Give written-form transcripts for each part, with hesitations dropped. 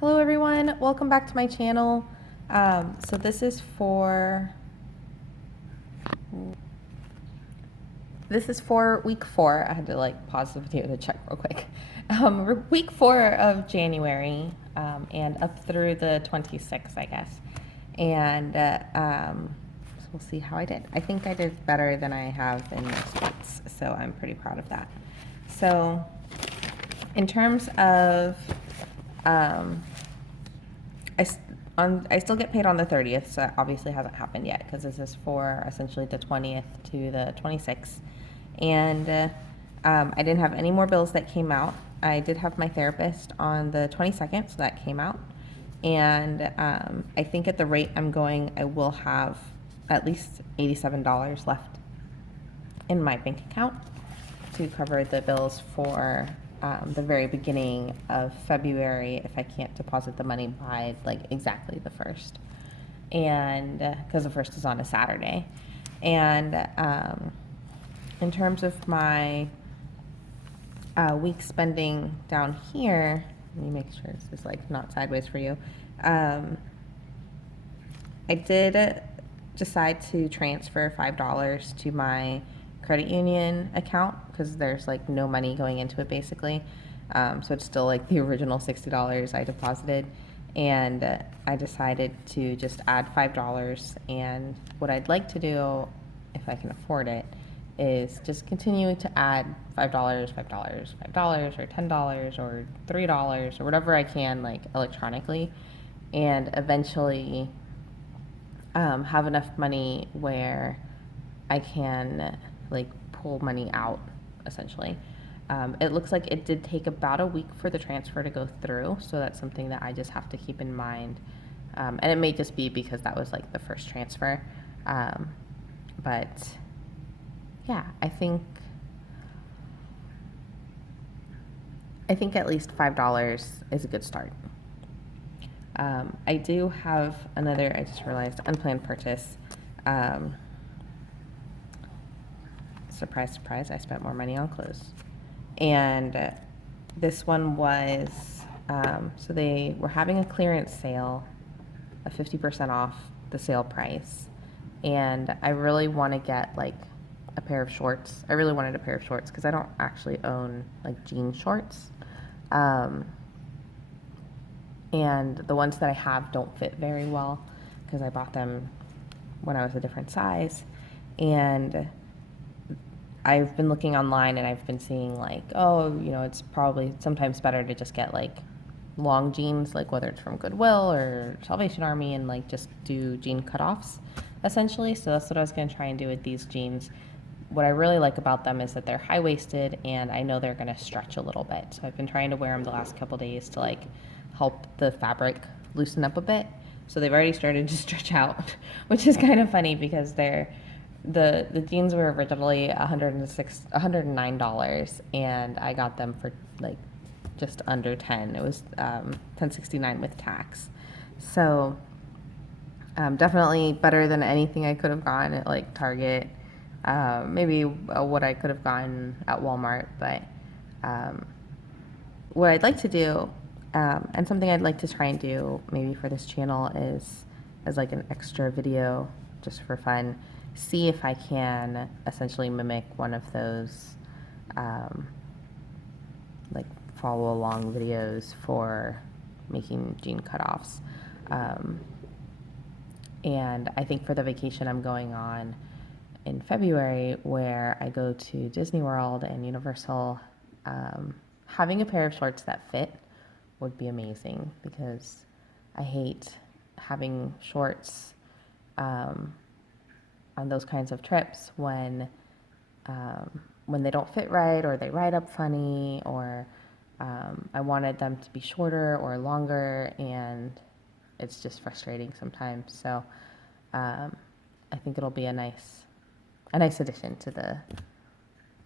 Hello everyone, welcome back to my channel. So this is for week 4. I had to like pause the video to check real quick. Week 4 of January, and up through the 26th, I guess. And so we'll see how I did. I think I did better than I have in most weeks, so I'm pretty proud of that. So in terms of I still get paid on the 30th, so that obviously hasn't happened yet because this is for essentially the 20th to the 26th. And I didn't have any more bills that came out. I did have my therapist on the 22nd, so that came out. And I think at the rate I'm going, I will have at least $87 left in my bank account to cover the bills for the very beginning of February if I can't deposit the money by like exactly the 1st. And because the 1st is on a Saturday. And in terms of my week spending down here, let me make sure this is like not sideways for you. I did decide to transfer $5 to my credit union account because there's like no money going into it basically. So it's still like the original $60 I deposited. And I decided to just add $5. And what I'd like to do, if I can afford it, is just continue to add $5, $5, $5, or $10, or $3, or whatever I can, like electronically, and eventually have enough money where I can like pull money out, essentially. It looks like it did take about a week for the transfer to go through, so that's something that I just have to keep in mind. And it may just be because that was like the first transfer. But yeah, I think at least $5 is a good start. I do have another, I just realized, unplanned purchase. Surprise, surprise, I spent more money on clothes. And this one was, so they were having a clearance sale of 50% off the sale price. And I really want to get like a pair of shorts. I really wanted a pair of shorts because I don't actually own like jean shorts. And the ones that I have don't fit very well because I bought them when I was a different size. And I've been looking online and I've been seeing like, oh, you know, it's probably sometimes better to just get like long jeans, like whether it's from Goodwill or Salvation Army, and like just do jean cutoffs essentially. So that's what I was going to try and do with these jeans. What I really like about them is that they're high-waisted and I know they're going to stretch a little bit. So I've been trying to wear them the last couple days to like help the fabric loosen up a bit. So they've already started to stretch out, which is kind of funny because they're the jeans were originally $109, and I got them for like just under 10. It was $10.69 with tax. So definitely better than anything I could have gotten at like Target. Maybe what I could have gotten at Walmart, but what I'd like to do, and something I'd like to try and do maybe for this channel is as like an extra video just for fun, see if I can essentially mimic one of those like follow along videos for making jean cutoffs. And I think for the vacation I'm going on in February, where I go to Disney World and Universal, having a pair of shorts that fit would be amazing because I hate having shorts on those kinds of trips when they don't fit right or they ride up funny, or I wanted them to be shorter or longer, and it's just frustrating sometimes. So I think it'll be a nice addition to the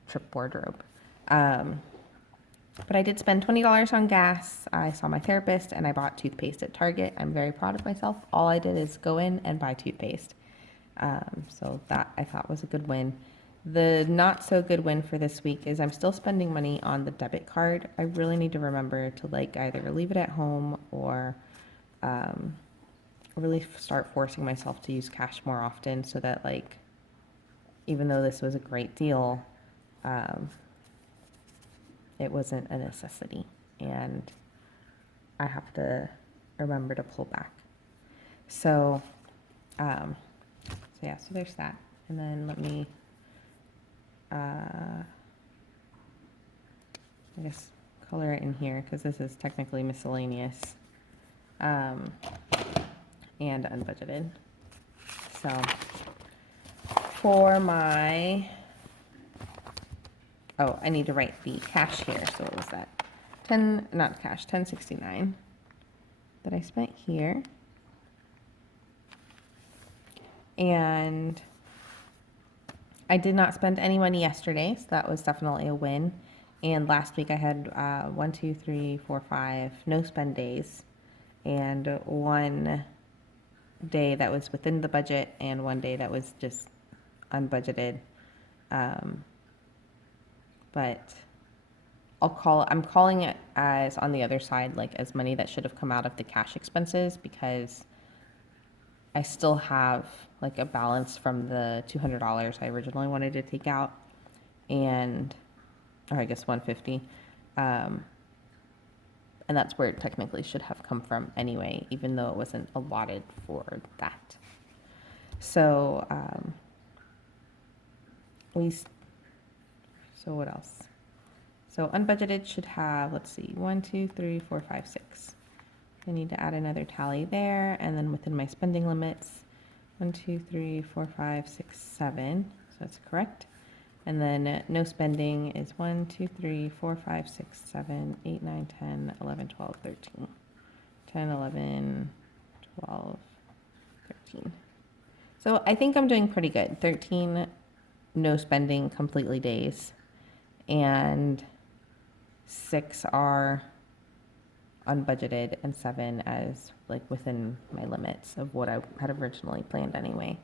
trip wardrobe. But I did spend $20 on gas. I saw my therapist and I bought toothpaste at Target. I'm very proud of myself. All I did is go in and buy toothpaste. So that I thought was a good win. The not so good win for this week is I'm still spending money on the debit card. I really need to remember to like either leave it at home or um, really start forcing myself to use cash more often so that like even though this was a great deal, um, it wasn't a necessity, and I have to remember to pull back. So, so yeah, so there's that. And then let me, I guess, color it in here because this is technically miscellaneous and unbudgeted. So for my, oh, I need to write the cash here. So what was that? 10, not cash, 1069 that I spent here. And I did not spend any money yesterday, so that was definitely a win. And last week I had 1, 2, 3, 4, 5 no spend days, and one day that was within the budget, and one day that was just unbudgeted. But I'm calling it as on the other side, like as money that should have come out of the cash expenses because I still have like a balance from the $200 I originally wanted to take out, and or I guess 150, and that's where it technically should have come from anyway, even though it wasn't allotted for that. So so what else? So unbudgeted should have, let's see, 1, 2, 3, 4, 5, 6. I need to add another tally there, and then within my spending limits, 1, 2, 3, 4, 5, 6, 7. So that's correct. And then no spending is 1, 2, 3, 4, 5, 6, 7, 8, 9, 10, 11, 12, 13. 10, 11, 12, 13. So I think I'm doing pretty good. 13 no spending completely days, and 6 are unbudgeted, and 7 as like within my limits of what I had originally planned anyway.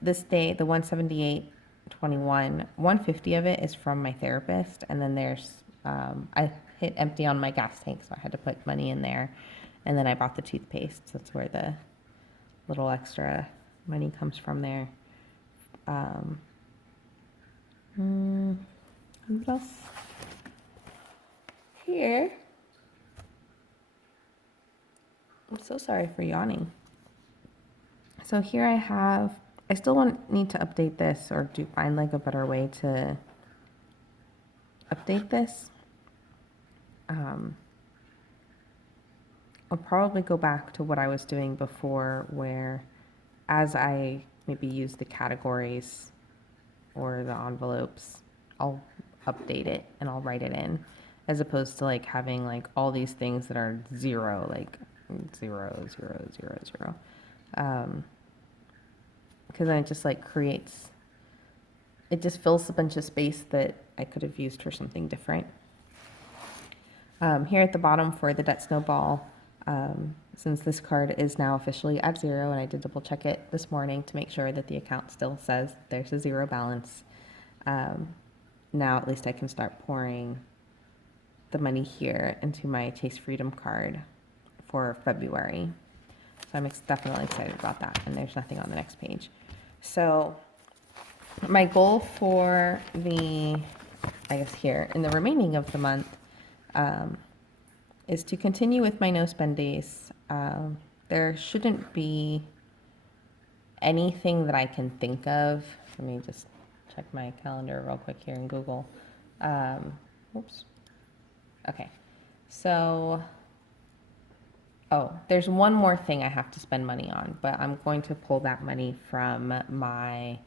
This day, the 178.21, 150 of it is from my therapist, and then there's I hit empty on my gas tank, so I had to put money in there, and then I bought the toothpaste. So that's where the little extra money comes from there. What else? Here. I'm so sorry for yawning. So here I still need to update this or find like a better way to update this. I'll probably go back to what I was doing before, where as I maybe use the categories or the envelopes, I'll update it and I'll write it in, as opposed to like having like all these things that are zero, like 0, 0, 0, 0. Because then it just like it just fills a bunch of space that I could have used for something different. Here at the bottom for the debt snowball, since this card is now officially at 0, and I did double check it this morning to make sure that the account still says there's a 0 balance, now at least I can start pouring the money here into my Chase Freedom card for February. So I'm definitely excited about that, and there's nothing on the next page. So my goal for I guess here, in the remaining of the month, is to continue with my no spend days. There shouldn't be anything that I can think of. Let me just check my calendar real quick here in Google. Oops. Okay. So, there's one more thing I have to spend money on, but I'm going to pull that money from my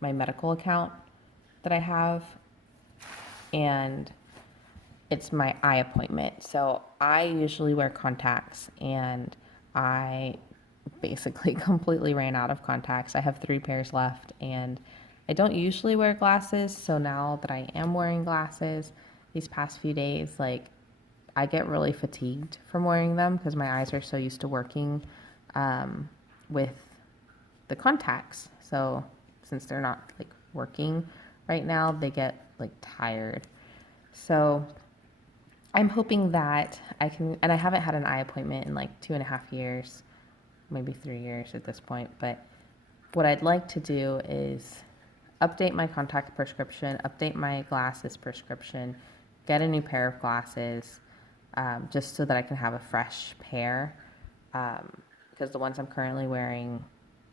my medical account that I have, and it's my eye appointment. So I usually wear contacts, and I basically completely ran out of contacts. I have 3 pairs left, and I don't usually wear glasses. So now that I am wearing glasses these past few days, like I get really fatigued from wearing them because my eyes are so used to working with the contacts. So since they're not like working right now, they get like tired. So I'm hoping that I can, and I haven't had an eye appointment in like 2.5 years, maybe 3 years at this point. But what I'd like to do is update my contact prescription, update my glasses prescription, get a new pair of glasses, just so that I can have a fresh pair. Because the ones I'm currently wearing,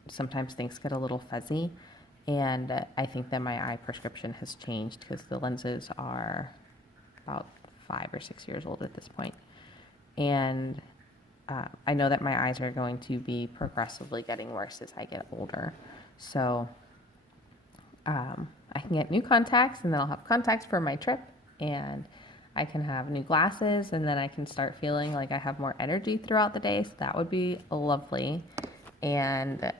sometimes things get a little fuzzy. And I think that my eye prescription has changed because the lenses are about 5 or 6 years old at this point. And I know that my eyes are going to be progressively getting worse as I get older. So I can get new contacts, and then I'll have contacts for my trip, and I can have new glasses, and then I can start feeling like I have more energy throughout the day. So that would be lovely. And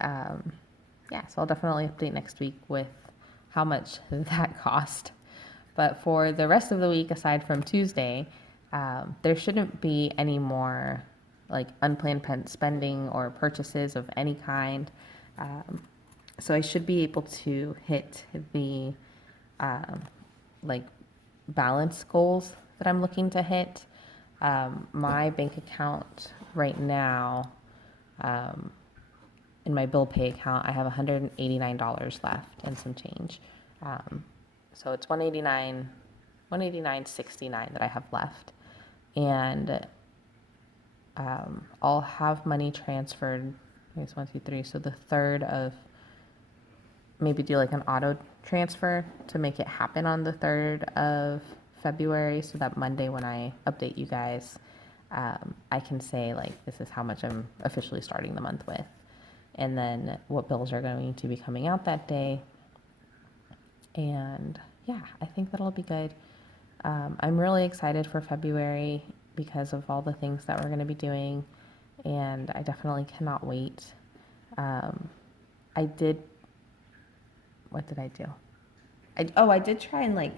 yeah, so I'll definitely update next week with how much that cost. But for the rest of the week, aside from Tuesday, there shouldn't be any more like unplanned spending or purchases of any kind. So I should be able to hit the like balance goals that I'm looking to hit. My bank account right now, in my bill pay account, I have $189 left and some change. So it's 189.69 that I have left. And I'll have money transferred, I guess 1, 2, 3, so the 3rd of, maybe do like an auto transfer to make it happen on the 3rd of February, so that Monday when I update you guys, I can say like, this is how much I'm officially starting the month with, and then what bills are going to be coming out that day. And yeah, I think that'll be good. I'm really excited for February because of all the things that we're going to be doing, and I definitely cannot wait. What did I do? I did try and like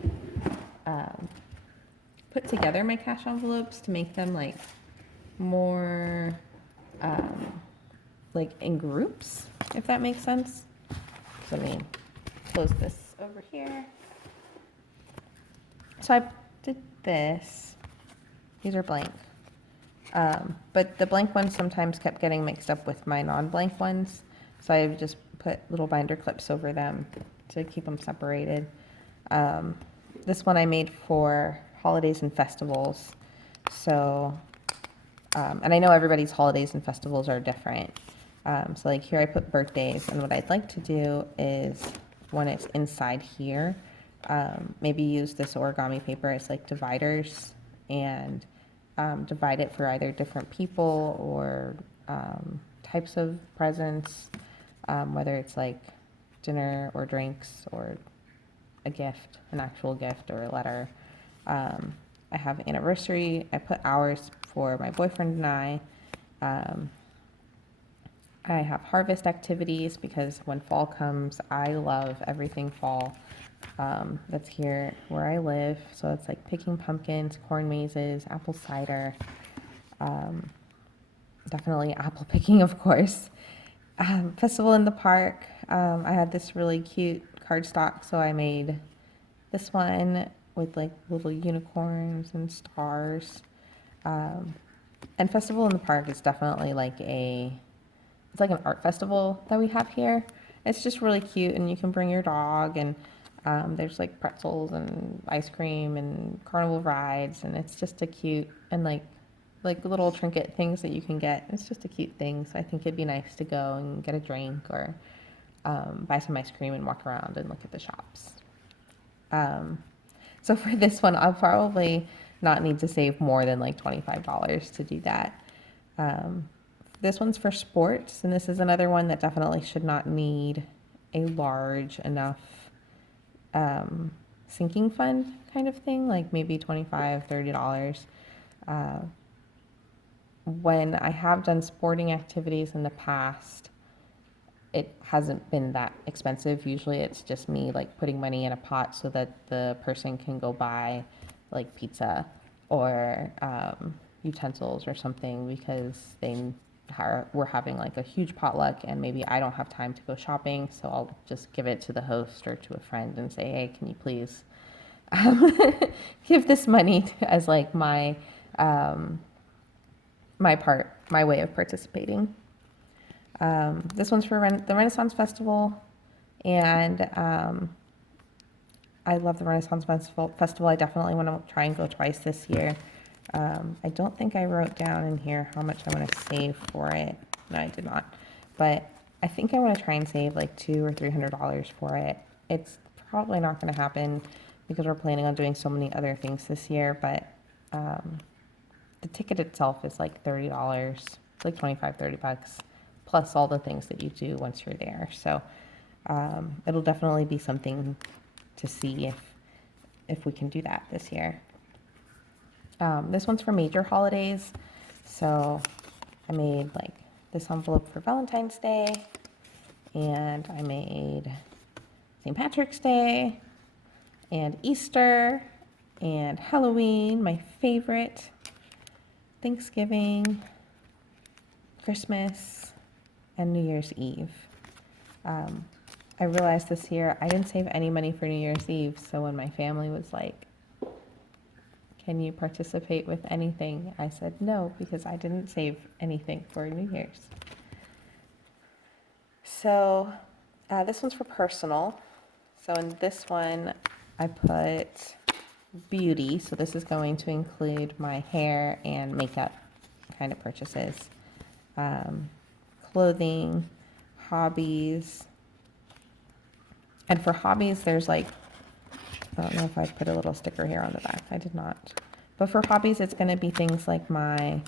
put together my cash envelopes to make them like more like in groups, if that makes sense. So let me close this over here. So I did this. These are blank. But the blank ones sometimes kept getting mixed up with my non-blank ones. So I just put little binder clips over them to keep them separated. This one I made for holidays and festivals. So, and I know everybody's holidays and festivals are different. So like here I put birthdays, and what I'd like to do is when it's inside here, maybe use this origami paper as like dividers, and divide it for either different people or types of presents, whether it's like dinner or drinks or a gift, an actual gift or a letter. I have anniversary. I put hours for my boyfriend and I. I have harvest activities because when fall comes, I love everything fall. That's here where I live. So it's like picking pumpkins, corn mazes, apple cider, definitely apple picking, of course. Festival in the park. I had this really cute cardstock, so I made this one with like little unicorns and stars. And Festival in the Park is definitely like it's like an art festival that we have here. It's just really cute, and you can bring your dog, and there's like pretzels and ice cream and carnival rides, and it's just a cute, and like little trinket things that you can get. It's just a cute thing, so I think it'd be nice to go and get a drink or buy some ice cream and walk around and look at the shops. So for this one, I'll probably not need to save more than like $25 to do that. This one's for sports, and this is another one that definitely should not need a large enough sinking fund kind of thing, like maybe $25, $30. When I have done sporting activities in the past, it hasn't been that expensive. Usually it's just me like putting money in a pot so that the person can go buy like pizza or utensils or something, because we're having like a huge potluck and maybe I don't have time to go shopping, so I'll just give it to the host or to a friend and say, hey, can you please um, give this money as like my way of participating. This one's for the Renaissance Festival, and I love the Renaissance Festival. I definitely want to try and go twice this year. I don't think I wrote down in here how much I want to save for it. No, I did not. But I think I want to try and save like $200 or $300 for it. It's probably not going to happen because we're planning on doing so many other things this year. But the ticket itself is like $30. It's like 25, $30 plus all the things that you do once you're there. So it'll definitely be something to see if we can do that this year. This one's for major holidays. So I made like this envelope for Valentine's Day, and I made St. Patrick's Day and Easter and Halloween, my favorite, Thanksgiving, Christmas, and New Year's Eve. I realized this year I didn't save any money for New Year's Eve, so when my family was like, can you participate with anything? I said no, because I didn't save anything for New Year's. So this one's for personal. So in this one, I put beauty. So this is going to include my hair and makeup kind of purchases. Clothing, hobbies. And for hobbies, there's like, I don't know if I put a little sticker here on the back. I did not. But for hobbies, it's going to be things like my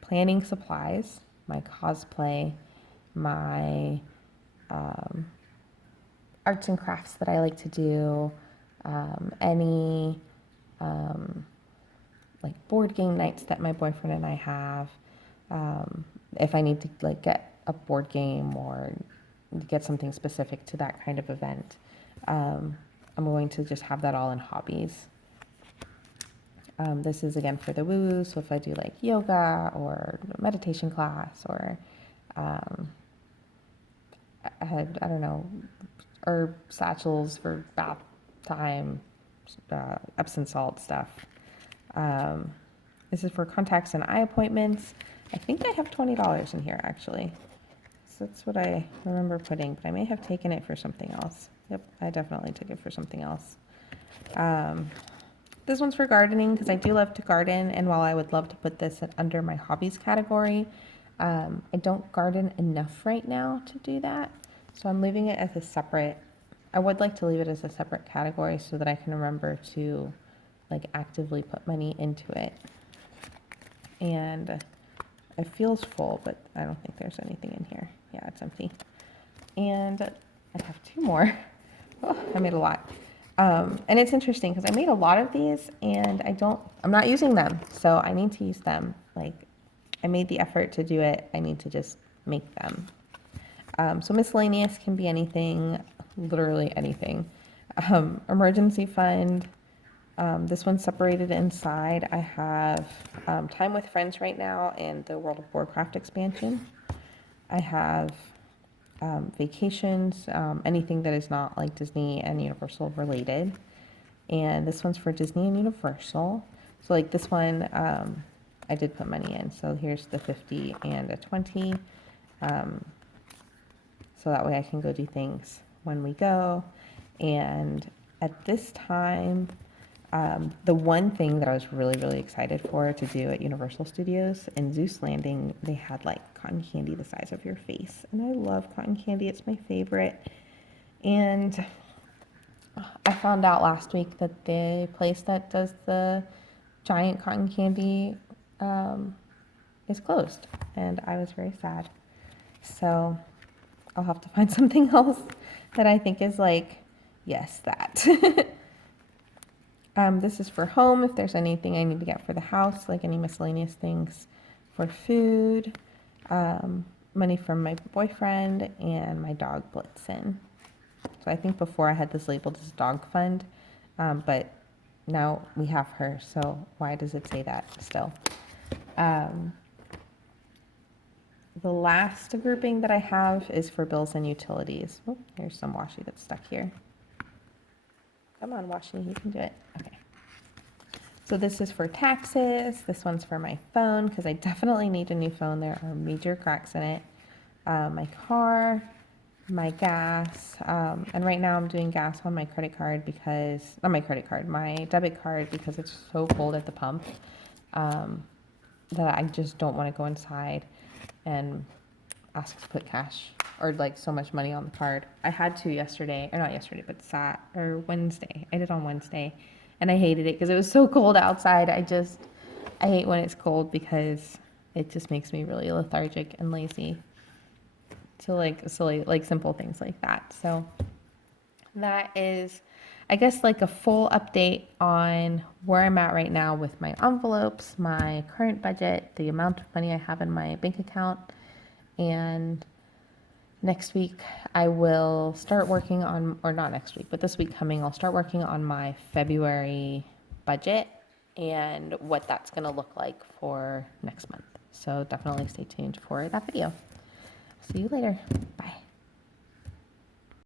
planning supplies, my cosplay, my arts and crafts that I like to do, any like board game nights that my boyfriend and I have. If I need to like get a board game or get something specific to that kind of event, I'm going to just have that all in hobbies. This is again for the woo-woo, so if I do like yoga or meditation class or I don't know, herb satchels for bath time, Epsom salt stuff. This is for contacts and eye appointments. I think I have $20 in here actually. So that's what I remember putting, but I may have taken it for something else. Yep, I definitely took it for something else. This one's for gardening because I do love to garden, and while I would love to put this under my hobbies category, I don't garden enough right now to do that. So I'm leaving it as a separate, I would like to leave it as a separate category so that I can remember to like actively put money into it. And it feels full, but I don't think there's anything in here. Yeah, it's empty. And I have two more. Oh, I made a lot. And it's interesting because I made a lot of these and I'm not using them. So I need to use them. Like I made the effort to do it. I need to just make them. So miscellaneous can be anything, literally anything. Emergency fund. This one's separated inside. I have Time with Friends right now and the World of Warcraft expansion. I have vacations, anything that is not like Disney and Universal related. And this one's for Disney and Universal. So like this one, I did put money in. So here's the 50 and a 20. So that way I can go do things when we go. And at this time, the one thing that I was really, really excited for to do at Universal Studios in Zeus Landing, they had like cotton candy the size of your face. And I love cotton candy. It's my favorite. And I found out last week that the place that does the giant cotton candy is closed. And I was very sad. So I'll have to find something else that I think is like, yes, that. This is for home, if there's anything I need to get for the house, like any miscellaneous things. For food, money from my boyfriend and my dog Blitzen. So I think before I had this labeled as dog fund, but now we have her, so why does it say that still? Um, the last grouping that I have is for bills and utilities. Oh, here's some washi that's stuck here. Come on, washi, you can do it. Okay. So this is for taxes. This one's for my phone because I definitely need a new phone. There are major cracks in it. My car, my gas, and right now I'm doing gas on my credit card because, not my credit card, my debit card because it's so cold at the pump that I just don't want to go inside and ask to put cash or like so much money on the card. I had to yesterday, or not yesterday, but Wednesday. I did on Wednesday, and I hated it because it was so cold outside. I hate when it's cold because it just makes me really lethargic and lazy. So like silly, like simple things like that. So that is, I guess, like a full update on where I'm at right now with my envelopes, my current budget, the amount of money I have in my bank account. And next week I will start working on, or not next week, but this week coming, I'll start working on my February budget and what that's going to look like for next month. So definitely stay tuned for that video. See you later. Bye.